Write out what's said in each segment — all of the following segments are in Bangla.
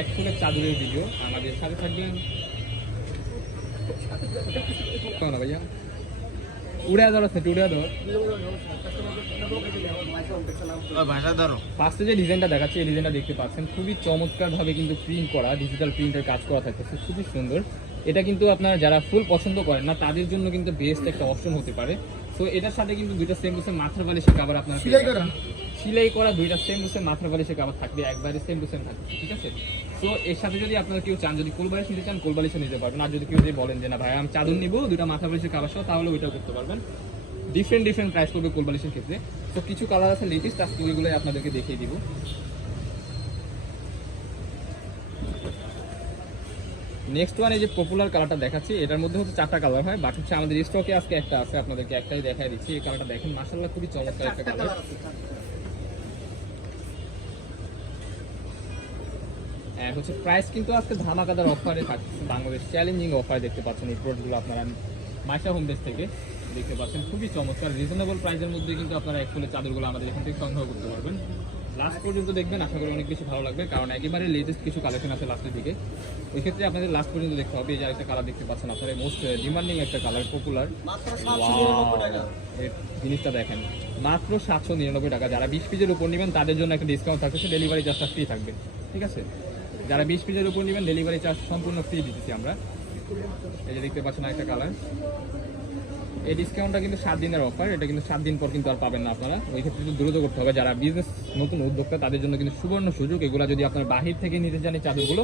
এক ফুলের চাদরের ভিডিও আমাদের সাথে থাকবেন। যে ডিজাইনটা ডিজাইনটা দেখতে পাচ্ছেন, খুবই চমৎকারভাবে কিন্তু প্রিন্ট করা ডিজিটাল প্রিন্টের কাজ করা থাকতেছে, খুবই সুন্দর। এটা কিন্তু আপনার যারা ফুল পছন্দ করেন না, তাদের জন্য কিন্তু বেস্ট একটা অপশন হতে পারে। তো এটার সাথে কিন্তু দুইটা সেম বুসের মাথার বালিশের কাবার আপনার সেলাই করা? সিলাই করা দুইটা সেম বুসের মাথার বালিশের কাবার থাকবে একবারে সেম বুসের থাকবে ঠিক আছে? তো এর সাথে যদি আপনারা কেউ চান যদি কোল বালিশ নিতে চান কোল বালিশও নিতে পারবেন। আর যদি কেউ যদি বলেন যে না ভাই আমি চাদর নিবো দুইটা মাথা বালিশের কাবার সহ তাহলে ওইটাও করতে পারবেন। ডিফারেন্ট ডিফারেন্ট প্রাইস করবে কোল বালিশের ক্ষেত্রে। তো কিছু কালার আছে লেটেস্ট আজকে ওইগুলোই আপনাদেরকে দেখিয়ে দিব। নেক্সট ওয়ান এই যে পপুলার কালারটা দেখাচ্ছি এটার মধ্যে হচ্ছে চারটা কালার হয়। বাট হচ্ছে আমাদের স্টকে আজকে একটা আছে আপনাদেরকে একটাই দেখাই দিচ্ছি। এই কালারটা দেখেন মাসাল্লাহ খুবই চমৎকার একটা কালার আর হচ্ছে প্রাইস কিন্তু আজকে ধামাকাদার অফারে থাকছে বাংলাদেশ চ্যালেঞ্জিং অফার দেখতে পাচ্ছেন এই প্রোডাক্টগুলো আপনারা মাইশা হোম বেস থেকে দেখতে পাচ্ছেন। খুবই চমৎকার রিজনেবল প্রাইসের মধ্যে কিন্তু আপনারা এক ফুলের চাদরগুলো আমাদের এখান থেকে সংগ্রহ করতে পারবেন। লাস্ট পর্যন্ত দেখবেন আশা করি অনেক বেশি ভালো লাগবে কারণ একেবারে লেটেস্ট কিছু কালেকশন আছে লাস্টের দিকে। এক্ষেত্রে আপনাদের লাস্ট পর্যন্ত দেখতে হবে এই যে একটা কালার দেখতে পাচ্ছেন আপনারা মোস্ট ডিমান্ডিং একটা কালার পপুলার জিনিসটা দেখেন। মাত্র সাতশো নিরানব্বই টাকা যারা বিশ পিজের উপর নেবেন তাদের জন্য একটা ডিসকাউন্ট থাকছে ডেলিভারি চার্জটা ফ্রি থাকবে ঠিক আছে? যারা বিশ পিসের উপর নেবেন ডেলিভারি চার্জ সম্পূর্ণ ফ্রি দিতেছি আমরা। এই যে দেখতে পাচ্ছেন একটা কালার এই ডিসকাউন্টটা কিন্তু সাত দিনের অফার এটা কিন্তু সাত দিন পর কিন্তু আর পাবেন না আপনারা। ওই ক্ষেত্রে কিন্তু দ্রুত করতে হবে। যারা বিজনেস নতুন উদ্যোক্তা, তাদের জন্য কিন্তু সুবর্ণ সুযোগ। এগুলো যদি আপনার বাহির থেকে নিতে চান এই চাদরগুলো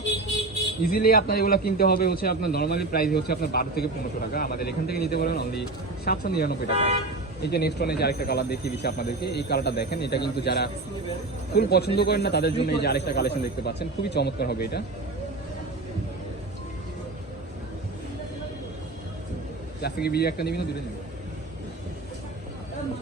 ইজিলি আপনার এগুলো কিনতে হবে হচ্ছে আপনার নর্মালি প্রাইস হচ্ছে আপনার বারো থেকে পনেরোশো টাকা। আমাদের এখান থেকে নিতে পারেন অনলি সাতশো নিরানব্বই টাকা। এই যে নেক্সট ওয়ানে যে আরেকটা কালার দেখিয়ে দিচ্ছি আপনাদেরকে, এই কালারটা দেখেন, এটা কিন্তু যারা ফুল পছন্দ করেন না, তাদের জন্য এই যে আরেকটা কালেকশন দেখতে পাচ্ছেন, খুবই চমৎকার হবে এটা।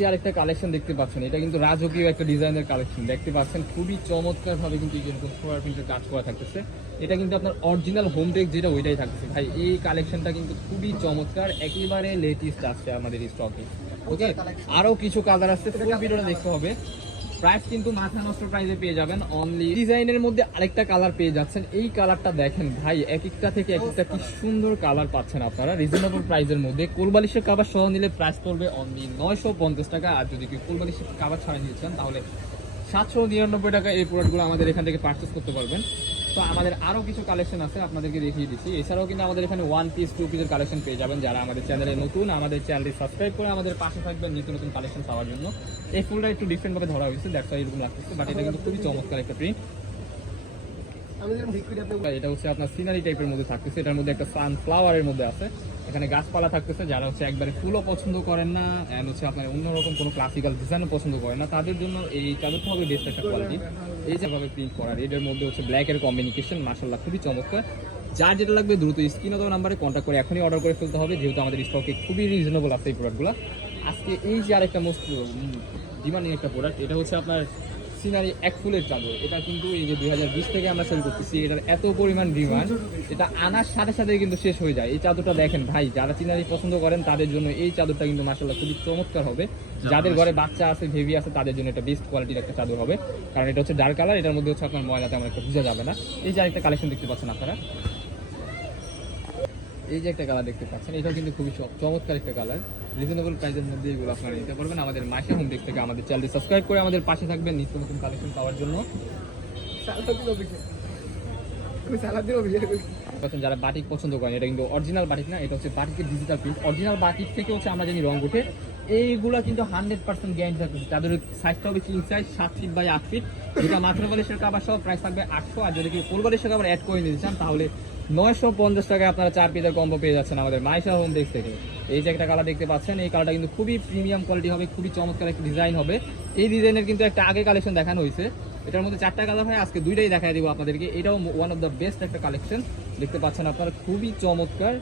আরেকটা কালেকশন দেখতে পাচ্ছেন। এটা কিন্তু রাজকীয় একটা ডিজাইনের কালেকশন দেখতে পাচ্ছেন, খুবই চমৎকার ভাবে কিন্তু কাজ করা থাকতেছে। এটা কিন্তু আপনার অরিজিনাল হোম টেক যেটা, ওইটাই থাকতেছে। ভাই, এই কালেকশনটা কিন্তু খুবই চমৎকার। একেবারে লেটেস্ট আসছে আমাদের স্টকে ওকে আরও কিছু কালার আসছে দেখতে হবে। প্রাইস কিন্তু মাথা নষ্ট প্রাইসে পেয়ে যাবেন অনলি ডিজাইনের মধ্যে আরেকটা কালার পেয়ে যাচ্ছেন। এই কালারটা দেখেন ভাই, এক একটা থেকে এক একটা কি সুন্দর কালার পাচ্ছেন আপনারা। রিজনেবল প্রাইসের মধ্যে। কোলবালিশের কাবার সহ নিলে প্রাইস পড়বে অনলি নয়শো পঞ্চাশ টাকা। আর যদি কেউ কোলবালিশের কাবার ছাড়া নিতে চান, তাহলে সাতশো নিরানব্বই টাকা এই প্রোডাক্টগুলো আমাদের এখান থেকে পারচেস করতে পারবেন। তো আমাদের আরও কিছু কালেকশন আছে আপনাদেরকে দেখিয়ে দিচ্ছি। এছাড়াও কিন্তু আমাদের এখানে ওয়ান পিস টু পিসের কালেকশন পেয়ে যাবেন যারা আমাদের চ্যানেলে নতুন, আমাদের চ্যানেলটি সাবস্ক্রাইব করে আমাদের পাশে থাকবেন নিত্য নতুন কালেকশন পাওয়ার জন্য। এই ফুলটা একটু ডিফারেন্টভাবে ধরা হয়েছে দেখা এরকম লাগতেছে বাট এটা কিন্তু খুবই চমৎকার একটা প্রিন্ট এটা হচ্ছে আপনার সিনারি টাইপের মধ্যে থাকতেছে, এটার মধ্যে একটা সানফ্লাওয়ারের মধ্যে আছে। এখানে গাছপালা থাকতেছে, যারা হচ্ছে একবারে ফুলও পছন্দ করেন না অ্যান্ড হচ্ছে আপনার অন্যরকম কোনো ক্লাসিক্যাল ডিজাইনও পছন্দ করেন না, তাদের জন্য এই চাদরটা হবে বেস্ট একটা কোয়ালিটি এই যেভাবে প্রিন্ট করা এটার মধ্যে হচ্ছে ব্ল্যাকের কম্বিনিকেশন মার্শাল্লাহ খুবই চমৎকার। যার যেটা লাগবে দ্রুত স্ক্রিনে দেওয়া নাম্বারে কন্ট্যাক্ট করে এখনই অর্ডার করে ফেলতে হবে, যেহেতু আমাদের স্টকে খুবই রিজনেবল আছে এই প্রোডাক্টগুলো আজকে এই যে আরেকটা মোস্ট ডিমান্ডিং একটা প্রোডাক্ট এটা হচ্ছে আপনার সিনারি এক ফুলের চাদর। এটা কিন্তু এই যে দু হাজার বিশ থেকে আমরা সেল করতেছি এটার এত পরিমাণ ডিমান্ড এটা আনার সাথে সাথে কিন্তু শেষ হয়ে যায়। এই চাদরটা দেখেন ভাই যারা সিনারি পছন্দ করেন তাদের জন্য এই চাদরটা কিন্তু মাসাল্লাহ খুবই চমৎকার হবে। যাদের ঘরে বাচ্চা আছে ভেবি আছে তাদের জন্য এটা বেস্ট কোয়ালিটির একটা চাদর হবে। কারণ এটা হচ্ছে ডার্ক কালার এটার মধ্যে হচ্ছে আপনার ময়লা তেমন একটা বোঝা যাবে না। এই যে আরেকটা কালেকশন দেখতে পাচ্ছেন আপনারা। এই যে একটা কালার দেখতে পাচ্ছেন এটাও কিন্তু খুবই চমৎকার একটা কালার রিজনেবল প্রাইসের মধ্যে এগুলো আপনারা নিতে পারবেন। আমাদের মাসে হোম ডেক থেকে আমাদের চ্যানেলটি সাবস্ক্রাইব করে আমাদের পাশে থাকবেন নিত্য নতুন কালেকশন পাওয়ার জন্য। যারা বাটিক পছন্দ করেন এটা কিন্তু অরিজিনাল বাটিক না এটা হচ্ছে বাটিকের ডিজিটাল প্রিন্ট অরিজিনাল বাটিক থেকে হচ্ছে আমরা জানি রং উঠে এইগুলো কিন্তু হান্ড্রেড পার্সেন্ট গ্যারান্টি থাকতেছে। তাদের সাইজটা হবে কিং সাইজ সাত ফিট বাই আট ফিট যেটা মাত্র বালিশের কাবার সহ প্রাইস থাকবে আটশো। আর যদি কেউ ফুল বালিশের কাবার অ্যাড করে নিতে চান তাহলে নয়শো পঞ্চাশ টাকায় আপনারা চার পিসের কম্বো পেয়ে যাচ্ছেন আমাদের মাইশা হোম ডেস্ক থেকে। এই যে একটা কালার দেখতে পাচ্ছেন, এই কালারটা কিন্তু খুবই প্রিমিয়াম কোয়ালিটি হবে, খুবই চমৎকার একটা ডিজাইন হবে। এই ডিজাইনের কিন্তু একটা আগে কালেকশন দেখানো হয়েছে। এটার মধ্যে চারটা কালার হয়, আজকে দুইটাই দেখাই দিব আপনাদেরকে। এটাও ওয়ান অফ দ্য বেস্ট একটা কালেকশন দেখতে পাচ্ছেন আপনারা, খুবই চমৎকার।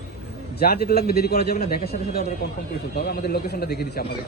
যার যেটা লাগবে দেরি করা যাবে না, দেখার সাথে সাথে অর্ডার কনফার্ম করে ফেলতে হবে। আমাদের লোকেশনটা দেখে দিচ্ছি আপনাদের।